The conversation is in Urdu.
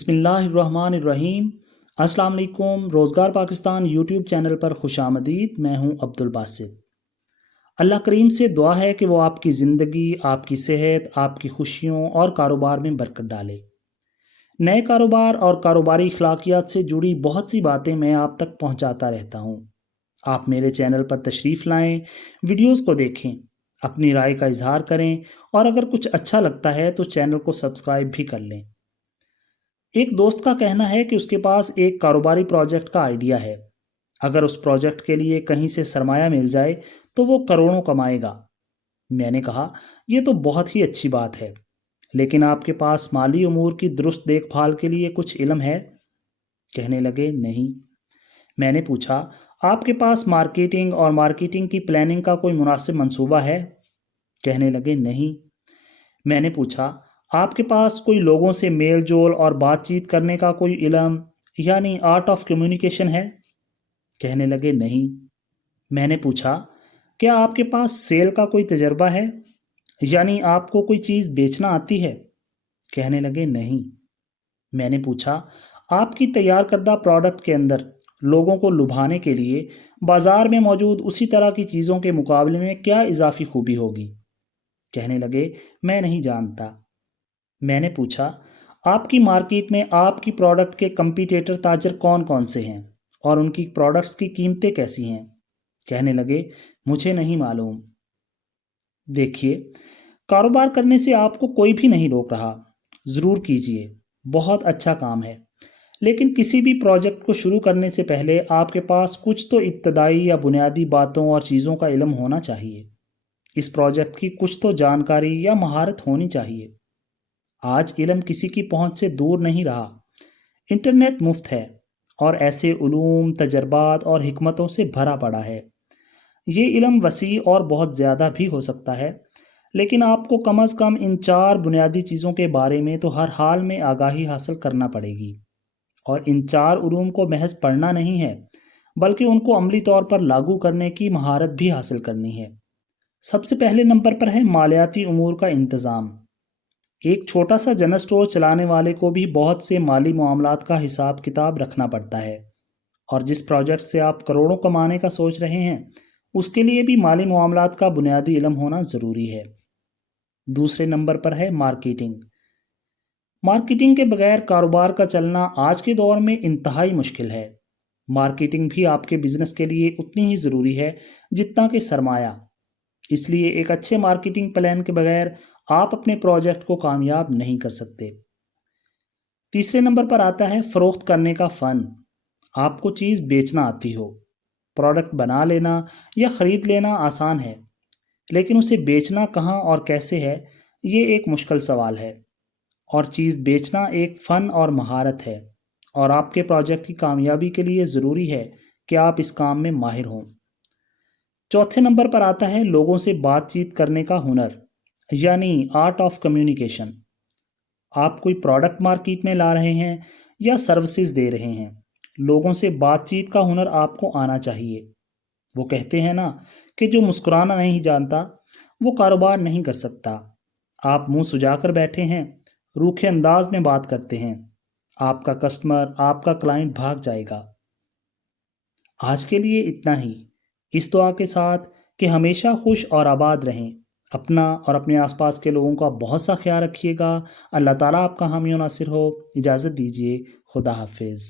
بسم اللہ الرحمن الرحیم۔ السلام علیکم۔ روزگار پاکستان یوٹیوب چینل پر خوش آمدید۔ میں ہوں عبد الباسط۔ اللہ کریم سے دعا ہے کہ وہ آپ کی زندگی، آپ کی صحت، آپ کی خوشیوں اور کاروبار میں برکت ڈالے۔ نئے کاروبار اور کاروباری اخلاقیات سے جڑی بہت سی باتیں میں آپ تک پہنچاتا رہتا ہوں۔ آپ میرے چینل پر تشریف لائیں، ویڈیوز کو دیکھیں، اپنی رائے کا اظہار کریں اور اگر کچھ اچھا لگتا ہے تو چینل کو سبسکرائب بھی کر لیں۔ ایک دوست کا کہنا ہے کہ اس کے پاس ایک کاروباری پروجیکٹ کا آئیڈیا ہے۔ اگر اس پروجیکٹ کے لیے کہیں سے سرمایہ مل جائے تو وہ کروڑوں کمائے گا۔ میں نے کہا، یہ تو بہت ہی اچھی بات ہے، لیکن آپ کے پاس مالی امور کی درست دیکھ بھال کے لیے کچھ علم ہے؟ کہنے لگے، نہیں۔ میں نے پوچھا، آپ کے پاس مارکیٹنگ اور مارکیٹنگ کی پلاننگ کا کوئی مناسب منصوبہ ہے؟ کہنے لگے، نہیں۔ میں نے پوچھا، آپ کے پاس کوئی لوگوں سے میل جول اور بات چیت کرنے کا کوئی علم یعنی آرٹ آف کمیونیکیشن ہے؟ کہنے لگے، نہیں۔ میں نے پوچھا، کیا آپ کے پاس سیل کا کوئی تجربہ ہے یعنی آپ کو کوئی چیز بیچنا آتی ہے؟ کہنے لگے، نہیں۔ میں نے پوچھا، آپ کی تیار کردہ پروڈکٹ کے اندر لوگوں کو لبھانے کے لیے بازار میں موجود اسی طرح کی چیزوں کے مقابلے میں کیا اضافی خوبی ہوگی؟ کہنے لگے، میں نہیں جانتا۔ میں نے پوچھا، آپ کی مارکیٹ میں آپ کی پروڈکٹ کے کمپیٹیٹر تاجر کون کون سے ہیں اور ان کی پروڈکٹس کی قیمتیں کیسی ہیں؟ کہنے لگے، مجھے نہیں معلوم۔ دیکھیے، کاروبار کرنے سے آپ کو کوئی بھی نہیں روک رہا، ضرور کیجئے، بہت اچھا کام ہے، لیکن کسی بھی پروجیکٹ کو شروع کرنے سے پہلے آپ کے پاس کچھ تو ابتدائی یا بنیادی باتوں اور چیزوں کا علم ہونا چاہیے۔ اس پروجیکٹ کی کچھ تو جانکاری یا مہارت ہونی چاہیے۔ آج علم کسی کی پہنچ سے دور نہیں رہا۔ انٹرنیٹ مفت ہے اور ایسے علوم، تجربات اور حکمتوں سے بھرا پڑا ہے۔ یہ علم وسیع اور بہت زیادہ بھی ہو سکتا ہے، لیکن آپ کو کم از کم ان 4 بنیادی چیزوں کے بارے میں تو ہر حال میں آگاہی حاصل کرنا پڑے گی، اور ان 4 علوم کو محض پڑھنا نہیں ہے بلکہ ان کو عملی طور پر لاگو کرنے کی مہارت بھی حاصل کرنی ہے۔ سب سے پہلے نمبر پر ہے مالیاتی امور کا انتظام۔ ایک چھوٹا سا جنرل اسٹور چلانے والے کو بھی بہت سے مالی معاملات کا حساب کتاب رکھنا پڑتا ہے، اور جس پروجیکٹ سے آپ کروڑوں کمانے کا سوچ رہے ہیں اس کے لیے بھی مالی معاملات کا بنیادی علم ہونا ضروری ہے۔ دوسرے نمبر پر ہے مارکیٹنگ۔ مارکیٹنگ کے بغیر کاروبار کا چلنا آج کے دور میں انتہائی مشکل ہے۔ مارکیٹنگ بھی آپ کے بزنس کے لیے اتنی ہی ضروری ہے جتنا کہ سرمایہ۔ اس لیے ایک اچھے مارکیٹنگ پلان کے بغیر آپ اپنے پروجیکٹ کو کامیاب نہیں کر سکتے۔ تیسرے نمبر پر آتا ہے فروخت کرنے کا فن۔ آپ کو چیز بیچنا آتی ہو۔ پروڈکٹ بنا لینا یا خرید لینا آسان ہے، لیکن اسے بیچنا کہاں اور کیسے ہے، یہ ایک مشکل سوال ہے، اور چیز بیچنا ایک فن اور مہارت ہے، اور آپ کے پروجیکٹ کی کامیابی کے لیے ضروری ہے کہ آپ اس کام میں ماہر ہوں۔ چوتھے نمبر پر آتا ہے لوگوں سے بات چیت کرنے کا ہنر یعنی آرٹ آف کمیونیکیشن۔ آپ کوئی پروڈکٹ مارکیٹ میں لا رہے ہیں یا سروسز دے رہے ہیں، لوگوں سے بات چیت کا ہنر آپ کو آنا چاہیے۔ وہ کہتے ہیں نا کہ جو مسکرانا نہیں جانتا وہ کاروبار نہیں کر سکتا۔ آپ منہ سجا کر بیٹھے ہیں، روکھے انداز میں بات کرتے ہیں، آپ کا کسٹمر، آپ کا کلائنٹ بھاگ جائے گا۔ آج کے لیے اتنا ہی، اس دعا کے ساتھ کہ ہمیشہ خوش اور آباد رہیں۔ اپنا اور اپنے آس پاس کے لوگوں کا بہت سا خیال رکھیے گا۔ اللہ تعالیٰ آپ کا حامی و ناصر ہو۔ اجازت دیجیے، خدا حافظ۔